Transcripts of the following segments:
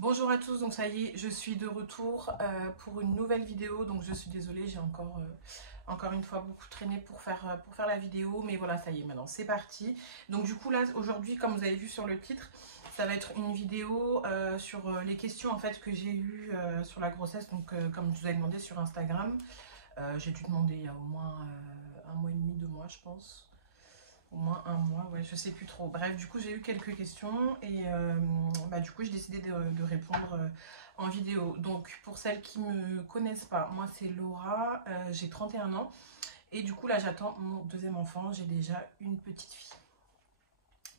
Bonjour à tous, donc ça y est, je suis de retour pour une nouvelle vidéo. Donc je suis désolée, j'ai encore une fois beaucoup traîné pour faire la vidéo. Mais voilà, ça y est, maintenant c'est parti. Donc du coup là, aujourd'hui, comme vous avez vu sur le titre, ça va être une vidéo sur les questions en fait que j'ai eues sur la grossesse. Donc comme je vous avais demandé sur Instagram, j'ai dû demander il y a au moins un mois et demi, 2 mois je pense. Au moins un mois, ouais, je sais plus trop. Bref, du coup, j'ai eu quelques questions et du coup, j'ai décidé de répondre en vidéo. Donc, pour celles qui me connaissent pas, moi, c'est Laura, j'ai 31 ans et du coup, là, j'attends mon deuxième enfant. J'ai déjà une petite fille.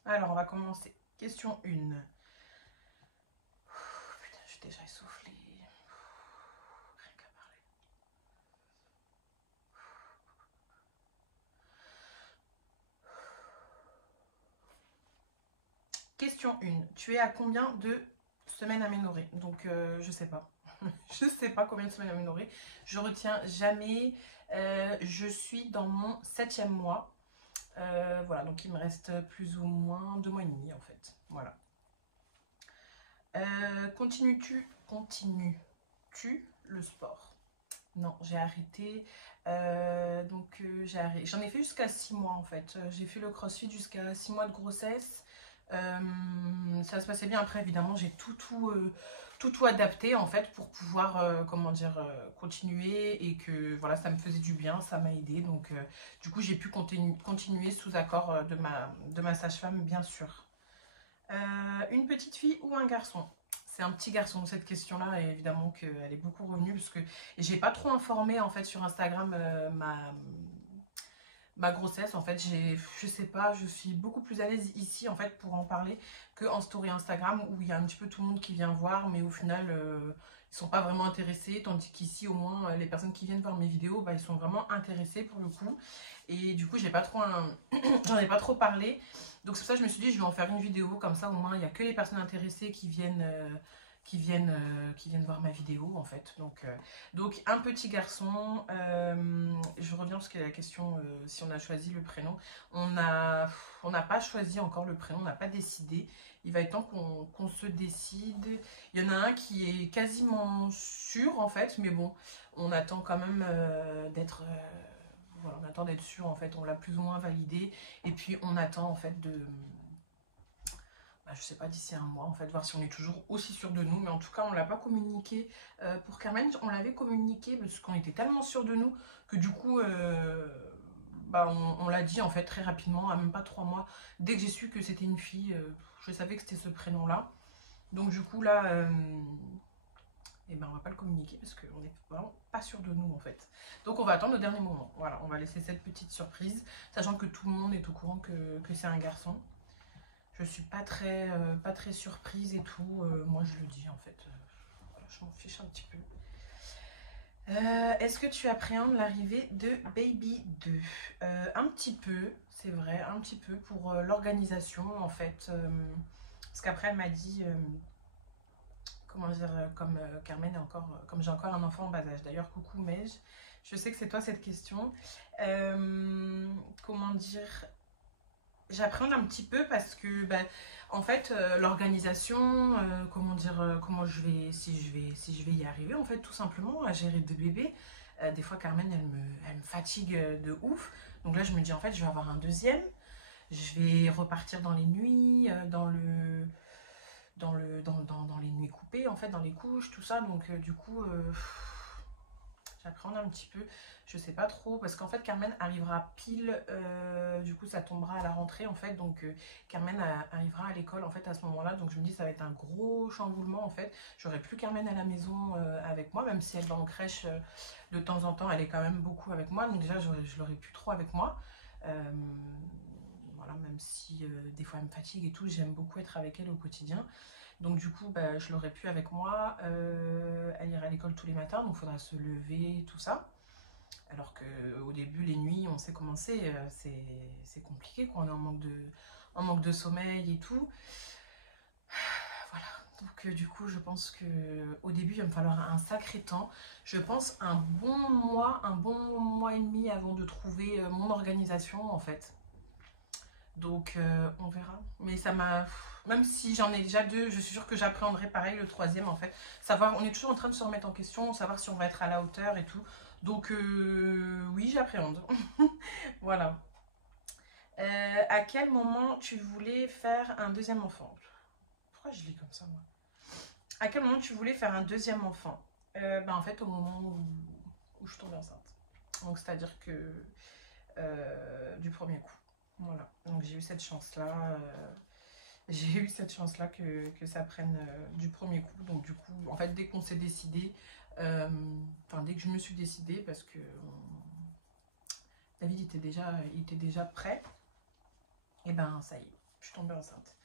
Alors, on va commencer. Question 1. Putain, je suis déjà essoufflée. Rien qu'à parler. Question 1. Tu es à combien de semaines aménorrhées? Donc, je sais pas. Je sais pas combien de semaines aménorrhées. Je retiens jamais. Je suis dans mon 7e mois. Voilà, donc il me reste plus ou moins 2 mois et demi en fait. Voilà. Continues-tu le sport? Non, j'ai arrêté. J'en ai fait jusqu'à 6 mois en fait. J'ai fait le crossfit jusqu'à 6 mois de grossesse. Ça se passait bien. Après, évidemment, j'ai tout adapté en fait pour pouvoir, continuer et que voilà, ça me faisait du bien, ça m'a aidé. Donc, du coup, j'ai pu continuer sous accord de ma sage-femme, bien sûr. Une petite fille ou un garçon? C'est un petit garçon cette question-là, et évidemment qu'elle est beaucoup revenue parce que j'ai pas trop informé en fait sur Instagram ma grossesse. En fait, je sais pas, je suis beaucoup plus à l'aise ici en fait pour en parler que en story Instagram où il y a un petit peu tout le monde qui vient voir, mais au final ils sont pas vraiment intéressés, tandis qu'ici au moins les personnes qui viennent voir mes vidéos, bah, ils sont vraiment intéressés pour le coup. Et du coup, j'ai pas trop j'en ai pas trop parlé. Donc c'est pour ça que je me suis dit je vais en faire une vidéo comme ça au moins il y a que les personnes intéressées qui viennent voir ma vidéo en fait. Donc un petit garçon, je reviens parce que la question si on a choisi le prénom, on n'a pas choisi encore le prénom, on n'a pas décidé. Il va être temps qu'on se décide. Il y en a un qui est quasiment sûr en fait, mais bon, on attend quand même d'être voilà, on attend d'être sûr en fait, on l'a plus ou moins validé et puis on attend en fait je sais pas, d'ici un mois en fait, voir si on est toujours aussi sûr de nous. Mais en tout cas, on l'a pas communiqué pour Carmen. On l'avait communiqué parce qu'on était tellement sûr de nous que du coup, on l'a dit en fait très rapidement, à même pas 3 mois. Dès que j'ai su que c'était une fille, je savais que c'était ce prénom-là. Donc du coup là, on va pas le communiquer parce qu'on n'est vraiment pas sûr de nous en fait. Donc on va attendre le dernier moment. Voilà, on va laisser cette petite surprise, sachant que tout le monde est au courant que c'est un garçon. Je suis pas très surprise et tout. Moi, je le dis en fait. Voilà, je m'en fiche un petit peu. Est-ce que tu appréhendes l'arrivée de Baby 2? Un petit peu, c'est vrai, un petit peu pour l'organisation en fait. Parce qu'après, elle m'a dit, comment dire, comme Carmen est encore, comme j'ai encore un enfant en bas âge. D'ailleurs, coucou Mej, je sais que c'est toi cette question. Comment dire, j'appréhende un petit peu parce que en fait l'organisation comment dire comment je vais si je vais y arriver en fait tout simplement à gérer 2 bébés. Des fois Carmen elle me fatigue de ouf, donc là je me dis en fait je vais avoir un deuxième, je vais repartir dans les nuits dans les nuits coupées en fait, dans les couches tout ça, donc du coup j'appréhende un petit peu, je sais pas trop, parce qu'en fait Carmen arrivera pile, du coup ça tombera à la rentrée en fait, donc Carmen arrivera à l'école en fait à ce moment-là, donc je me dis ça va être un gros chamboulement en fait, j'aurai plus Carmen à la maison avec moi, même si elle va en crèche de temps en temps, elle est quand même beaucoup avec moi, donc déjà je l'aurai plus trop avec moi. Euh, voilà, même si des fois elle me fatigue et tout, j'aime beaucoup être avec elle au quotidien. Donc du coup, je l'aurais pu avec moi. Elle ira à l'école tous les matins, donc il faudra se lever, tout ça. Alors qu'au début, les nuits, on sait comment c'est compliqué, quoi. On est en manque de sommeil et tout. Voilà. Donc du coup, je pense que au début, il va me falloir un sacré temps. Je pense un bon mois et demi avant de trouver mon organisation, en fait. Donc on verra. Mais ça m'a... Même si j'en ai déjà deux, je suis sûre que j'appréhenderai pareil le troisième en fait. Savoir, on est toujours en train de se remettre en question, savoir si on va être à la hauteur et tout. Donc oui, j'appréhende. Voilà. À quel moment tu voulais faire un deuxième enfant? Pourquoi je lis comme ça moi? À quel moment tu voulais faire un deuxième enfant? Ben, en fait au moment où je tombais enceinte. Donc c'est-à-dire que du premier coup. Voilà. Donc j'ai eu cette chance-là. J'ai eu cette chance-là que ça prenne du premier coup. Donc du coup, en fait, dès qu'on s'est décidé, enfin dès que je me suis décidée, parce que David il était déjà prêt, et ben ça y est, je suis tombée enceinte.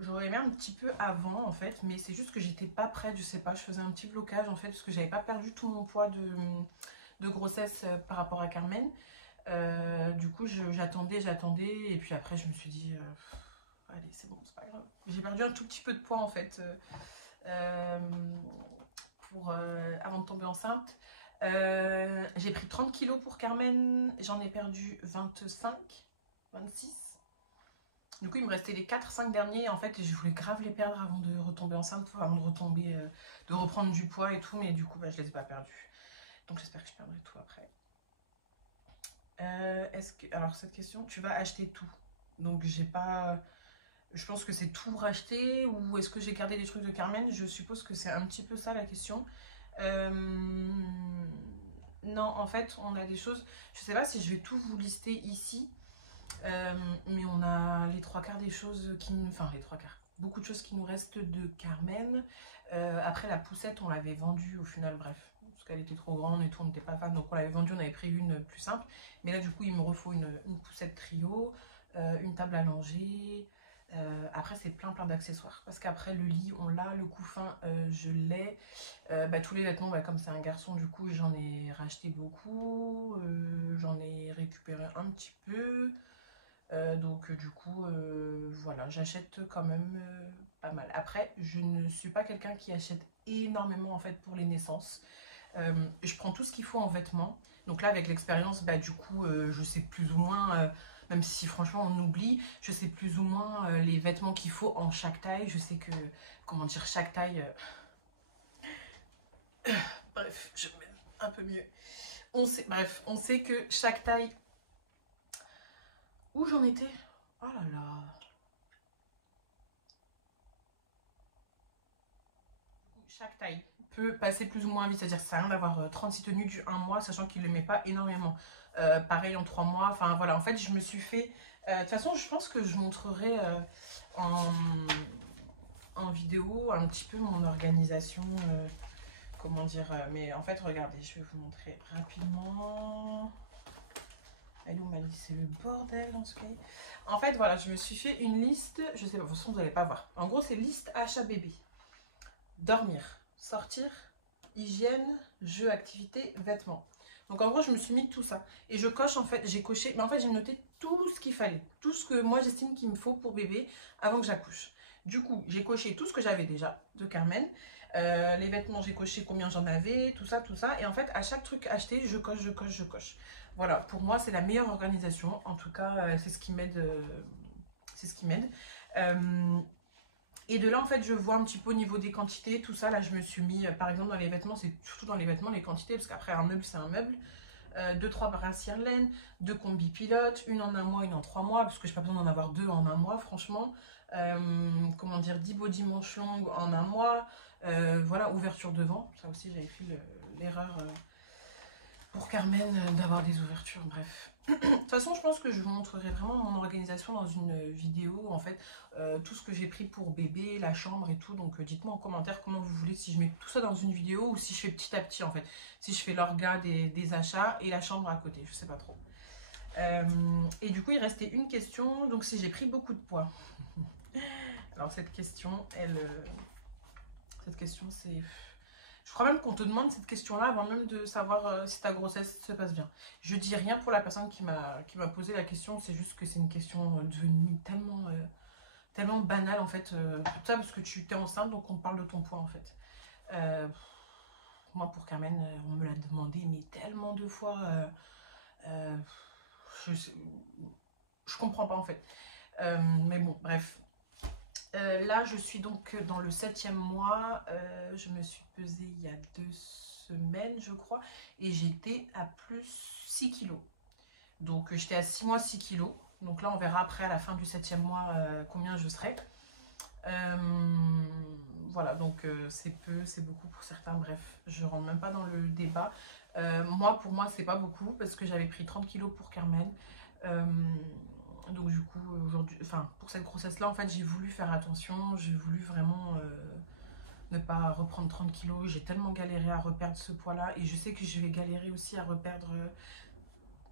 J'aurais aimé un petit peu avant en fait, mais c'est juste que j'étais pas prête, je sais pas, je faisais un petit blocage en fait, parce que j'avais pas perdu tout mon poids de grossesse par rapport à Carmen. Du coup, j'attendais, et puis après, je me suis dit, allez, c'est bon, c'est pas grave. J'ai perdu un tout petit peu de poids en fait euh, avant de tomber enceinte. J'ai pris 30 kilos pour Carmen, j'en ai perdu 25, 26. Du coup, il me restait les 4-5 derniers. En fait, je voulais grave les perdre avant de retomber enceinte, avant de reprendre du poids et tout, mais du coup, bah, je les ai pas perdus. Donc, j'espère que je perdrai tout après. Alors cette question, tu vas acheter tout. Donc j'ai pas, je pense que c'est tout racheter ou est-ce que j'ai gardé des trucs de Carmen? Je suppose que c'est un petit peu ça la question. Euh, non, en fait, on a des choses. Je sais pas si je vais tout vous lister ici, euh, mais on a les trois quarts des choses enfin les trois quarts. Beaucoup de choses qui nous restent de Carmen. Après la poussette, on l'avait vendue au final, bref, parce qu'elle était trop grande et tout, on n'était pas fan, donc on l'avait vendue, on avait pris une plus simple. Mais là, du coup, il me refaut une poussette trio, une table à langer. Après, c'est plein d'accessoires. Parce qu'après, le lit, on l'a, le couffin, je l'ai. Bah, tous les vêtements, bah, comme c'est un garçon, du coup, j'en ai racheté beaucoup. J'en ai récupéré un petit peu. Donc du coup, voilà, j'achète quand même pas mal. Après, je ne suis pas quelqu'un qui achète énormément en fait pour les naissances. Je prends tout ce qu'il faut en vêtements. Donc là, avec l'expérience, bah, du coup, je sais plus ou moins, même si franchement on oublie, je sais plus ou moins les vêtements qu'il faut en chaque taille. Je sais que, comment dire, chaque taille... bref, je vais un peu mieux. Bref, on sait que chaque taille... Où j'en étais? Oh là là. Chaque taille peut passer plus ou moins vite, c'est-à-dire que ça sert à rien d'avoir 36 tenues du 1 mois, sachant qu'il ne le met pas énormément. Pareil en 3 mois, enfin voilà, en fait je me suis fait... De toute façon, je pense que je montrerai en, en vidéo un petit peu mon organisation, comment dire, mais en fait regardez, je vais vous montrer rapidement. Elle est où ma liste? C'est le bordel dans ce cas. En fait voilà, je me suis fait une liste, je sais pas, de toute façon vous n'allez pas voir. En gros c'est liste achat bébé. Dormir, sortir, hygiène, jeux, activités, vêtements. Donc en gros, je me suis mis tout ça. Et je coche en fait, j'ai coché, mais en fait j'ai noté tout ce qu'il fallait. Tout ce que moi j'estime qu'il me faut pour bébé avant que j'accouche. Du coup, j'ai coché tout ce que j'avais déjà de Carmen. Les vêtements, j'ai coché combien j'en avais, tout ça, tout ça. Et en fait, à chaque truc acheté, je coche, je coche, je coche. Voilà, pour moi, c'est la meilleure organisation. En tout cas, c'est ce qui m'aide. C'est ce qui m'aide. Et de là, en fait, je vois un petit peu au niveau des quantités, tout ça. Là, je me suis mis, par exemple, dans les vêtements, c'est surtout dans les vêtements, les quantités, parce qu'après, un meuble, c'est un meuble. 2-3 brassières laine, 2 combis pilotes, une en un mois, une en 3 mois, parce que j'ai pas besoin d'en avoir 2 en un mois, franchement. Comment dire, 10 body manches longues en un mois. Voilà, ouverture devant. Ça aussi, j'avais fait l'erreur pour Carmen d'avoir des ouvertures, bref. De toute façon, je pense que je vous montrerai vraiment mon organisation dans une vidéo, en fait, tout ce que j'ai pris pour bébé, la chambre et tout. Donc dites-moi en commentaire comment vous voulez, si je mets tout ça dans une vidéo ou si je fais petit à petit, en fait. Si je fais l'orga des achats et la chambre à côté, je sais pas trop. Et du coup, il restait une question, donc si j'ai pris beaucoup de poids. Alors cette question, cette question, c'est... Je crois même qu'on te demande cette question-là avant même de savoir si ta grossesse se passe bien. Je dis rien pour la personne qui m'a posé la question, c'est juste que c'est une question devenue tellement banale en fait. Tout ça parce que tu t'es enceinte, donc on te parle de ton poids en fait. Moi pour Carmen, on me l'a demandé mais tellement de fois. Je sais- je comprends pas en fait. Mais bon, bref. Là, je suis donc dans le 7e mois. Je me suis pesée il y a 2 semaines, je crois. Et j'étais à plus 6 kilos. Donc, j'étais à 6 mois, 6 kilos. Donc là, on verra après, à la fin du 7e mois, combien je serai. Voilà, donc c'est peu, c'est beaucoup pour certains. Bref, je rentre même pas dans le débat. Pour moi, c'est pas beaucoup parce que j'avais pris 30 kilos pour Carmen. Donc du coup, aujourd'hui, enfin, pour cette grossesse-là, en fait, j'ai voulu faire attention. J'ai voulu vraiment ne pas reprendre 30 kilos. J'ai tellement galéré à reperdre ce poids-là. Et je sais que je vais galérer aussi à reperdre,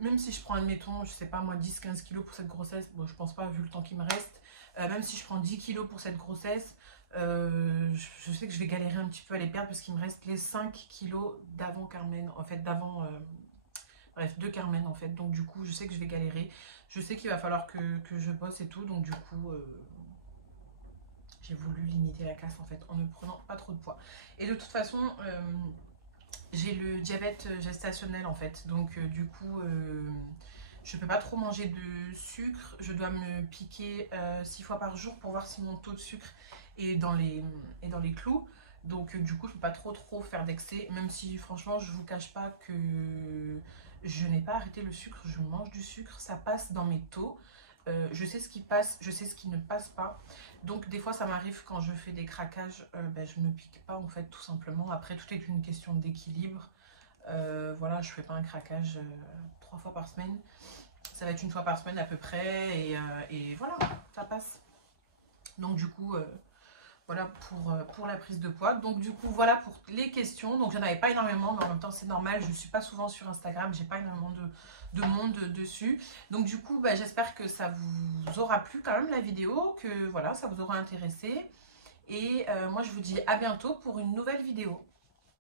même si je prends, admettons, je sais pas moi, 10-15 kilos pour cette grossesse. Bon, je pense pas vu le temps qui me reste. Même si je prends 10 kilos pour cette grossesse, je sais que je vais galérer un petit peu à les perdre parce qu'il me reste les 5 kilos d'avant Carmen. En fait, d'avant... bref, de Carmen en fait. Donc du coup, je sais que je vais galérer. Je sais qu'il va falloir que je bosse et tout. Donc du coup, j'ai voulu limiter la casse en fait en ne prenant pas trop de poids. Et de toute façon, j'ai le diabète gestationnel en fait. Donc du coup, je ne peux pas trop manger de sucre. Je dois me piquer 6 fois par jour pour voir si mon taux de sucre est dans les clous. Donc du coup, je ne peux pas trop faire d'excès. Même si franchement, je ne vous cache pas que je n'ai pas arrêté le sucre. Je mange du sucre. Ça passe dans mes taux. Je sais ce qui passe, je sais ce qui ne passe pas. Donc des fois ça m'arrive quand je fais des craquages, je me pique pas en fait tout simplement. Après tout est une question d'équilibre. Voilà, je fais pas un craquage 3 fois par semaine. Ça va être une fois par semaine à peu près et voilà, ça passe. Donc du coup, voilà pour la prise de poids. Donc du coup, voilà pour les questions. Donc j'en avais pas énormément, mais en même temps c'est normal. Je ne suis pas souvent sur Instagram, j'ai pas énormément de monde dessus. Donc du coup, j'espère que ça vous aura plu quand même la vidéo, que voilà, ça vous aura intéressé. Et moi je vous dis à bientôt pour une nouvelle vidéo.